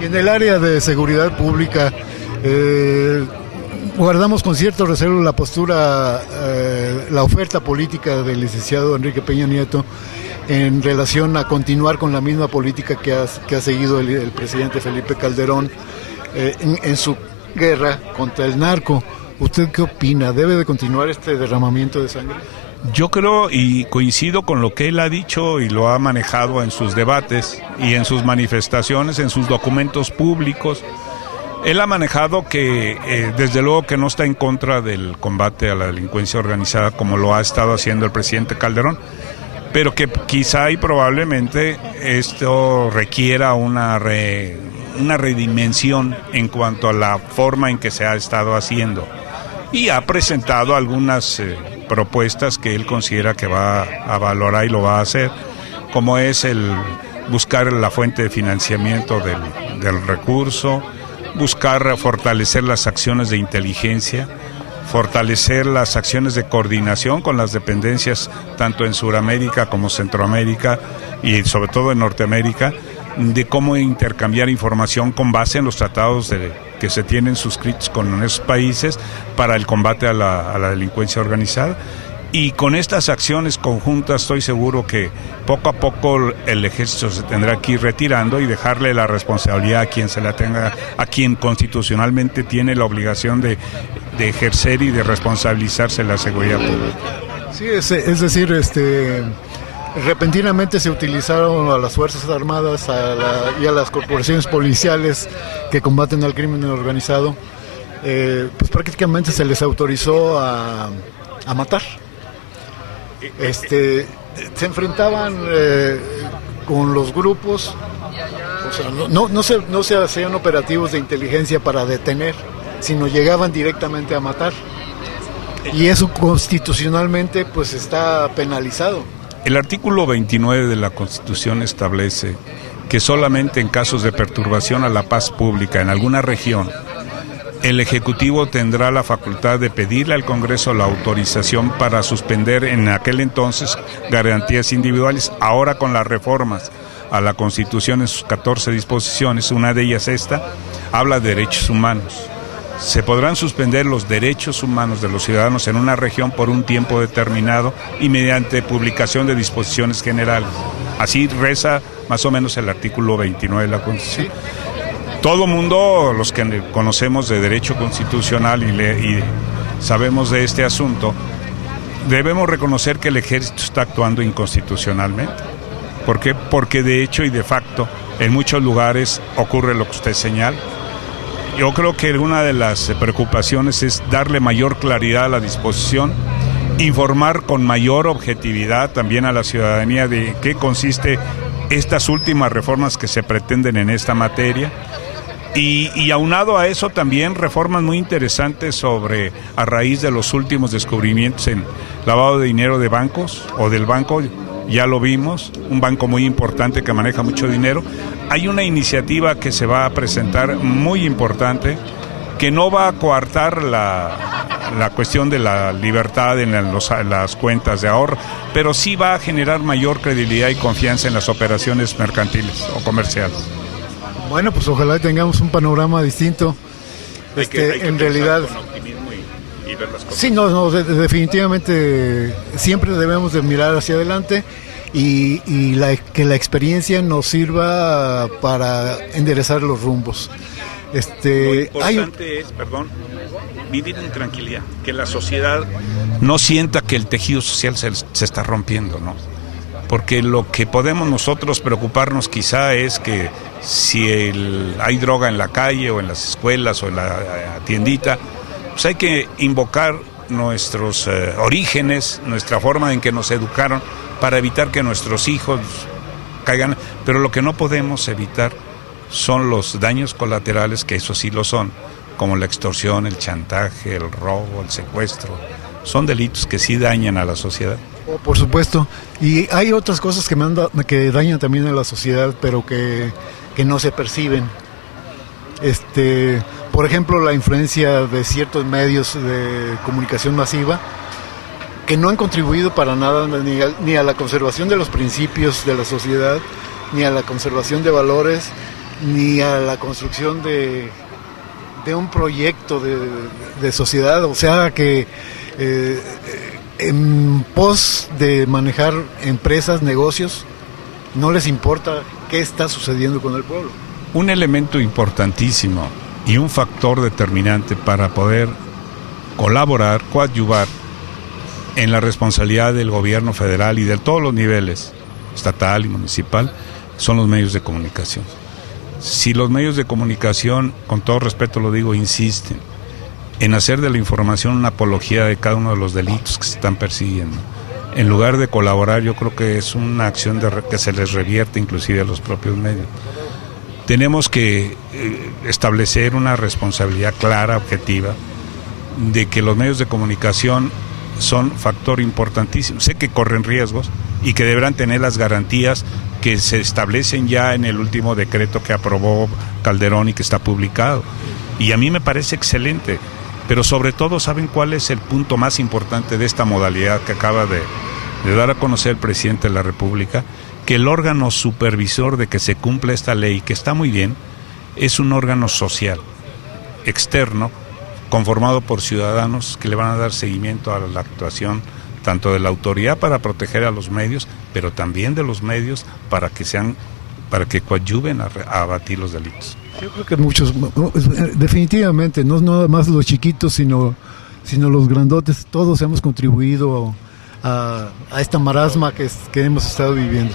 Y en el área de seguridad pública, guardamos con cierto recelo la postura, la oferta política del licenciado Enrique Peña Nieto en relación a continuar con la misma política que ha seguido el presidente Felipe Calderón en su guerra contra el narco. ¿Usted qué opina? ¿Debe de continuar este derramamiento de sangre? Yo creo y coincido con lo que él ha dicho y lo ha manejado en sus debates y en sus manifestaciones, en sus documentos públicos. Él ha manejado que desde luego que no está en contra del combate a la delincuencia organizada como lo ha estado haciendo el presidente Calderón, pero que quizá y probablemente esto requiera una redimensión en cuanto a la forma en que se ha estado haciendo. Y ha presentado algunas propuestas que él considera que va a valorar y lo va a hacer, como es el buscar la fuente de financiamiento del recurso, buscar fortalecer las acciones de inteligencia, fortalecer las acciones de coordinación con las dependencias tanto en Sudamérica como Centroamérica y sobre todo en Norteamérica, de cómo intercambiar información con base en los tratados que se tienen suscritos con esos países para el combate a la delincuencia organizada. Y con estas acciones conjuntas estoy seguro que poco a poco el ejército se tendrá que ir retirando y dejarle la responsabilidad a quien se la tenga, a quien constitucionalmente tiene la obligación de ejercer y de responsabilizarse de la seguridad pública. Sí, es decir, repentinamente se utilizaron a las Fuerzas Armadas y a las corporaciones policiales que combaten al crimen organizado, pues prácticamente se les autorizó a matar. Se enfrentaban con los grupos, o sea, no se hacían operativos de inteligencia para detener, sino llegaban directamente a matar. Y eso constitucionalmente pues está penalizado. El artículo 29 de la Constitución establece que solamente en casos de perturbación a la paz pública en alguna región, el Ejecutivo tendrá la facultad de pedirle al Congreso la autorización para suspender en aquel entonces garantías individuales. Ahora con las reformas a la Constitución en sus 14 disposiciones, una de ellas esta, habla de derechos humanos. Se podrán suspender los derechos humanos de los ciudadanos en una región por un tiempo determinado y mediante publicación de disposiciones generales. Así reza más o menos el artículo 29 de la Constitución. Todo mundo, los que conocemos de derecho constitucional y sabemos de este asunto, debemos reconocer que el ejército está actuando inconstitucionalmente. ¿Por qué? Porque de hecho y de facto en muchos lugares ocurre lo que usted señala. Yo creo que una de las preocupaciones es darle mayor claridad a la disposición, informar con mayor objetividad también a la ciudadanía de qué consiste estas últimas reformas que se pretenden en esta materia. Y aunado a eso también reformas muy interesantes a raíz de los últimos descubrimientos en lavado de dinero de bancos o del banco, ya lo vimos, un banco muy importante que maneja mucho dinero. Hay una iniciativa que se va a presentar muy importante que no va a coartar la cuestión de la libertad en las cuentas de ahorro, pero sí va a generar mayor credibilidad y confianza en las operaciones mercantiles o comerciales. Bueno, pues ojalá tengamos un panorama distinto. Hay que en realidad, con optimismo y ver las cosas. Sí, definitivamente siempre debemos de mirar hacia adelante y que la experiencia nos sirva para enderezar los rumbos. Lo importante es, vivir en tranquilidad, que la sociedad no sienta que el tejido social se está rompiendo, ¿no? Porque lo que podemos nosotros preocuparnos quizá es que si hay droga en la calle o en las escuelas o en la tiendita, pues hay que invocar nuestros orígenes, nuestra forma en que nos educaron para evitar que nuestros hijos caigan. Pero lo que no podemos evitar son los daños colaterales, que eso sí lo son, como la extorsión, el chantaje, el robo, el secuestro. Son delitos que sí dañan a la sociedad. Oh, por supuesto. Y hay otras cosas que dañan también a la sociedad, pero que no se perciben. Por ejemplo, la influencia de ciertos medios de comunicación masiva que no han contribuido para nada ni a la conservación de los principios de la sociedad, ni a la conservación de valores, ni a la construcción de un proyecto de sociedad, o sea que en pos de manejar empresas, negocios, no les importa qué está sucediendo con el pueblo. Un elemento importantísimo y un factor determinante para poder colaborar, coadyuvar en la responsabilidad del gobierno federal y de todos los niveles, estatal y municipal, son los medios de comunicación. Si los medios de comunicación, con todo respeto lo digo, insisten en hacer de la información una apología de cada uno de los delitos que se están persiguiendo, en lugar de colaborar, yo creo que es una acción que se les revierte inclusive a los propios medios. Tenemos que establecer una responsabilidad clara, objetiva, de que los medios de comunicación son factor importantísimo. Sé que corren riesgos y que deberán tener las garantías que se establecen ya en el último decreto que aprobó Calderón y que está publicado. Y a mí me parece excelente, pero sobre todo, ¿saben cuál es el punto más importante de esta modalidad que acaba de dar a conocer el presidente de la República? Que el órgano supervisor de que se cumpla esta ley, que está muy bien, es un órgano social, externo, conformado por ciudadanos que le van a dar seguimiento a la actuación tanto de la autoridad para proteger a los medios, pero también de los medios para que coadyuven a abatir los delitos. Yo creo que muchos, definitivamente, no nada más los chiquitos, sino los grandotes, todos hemos contribuido a esta marasma que hemos estado viviendo.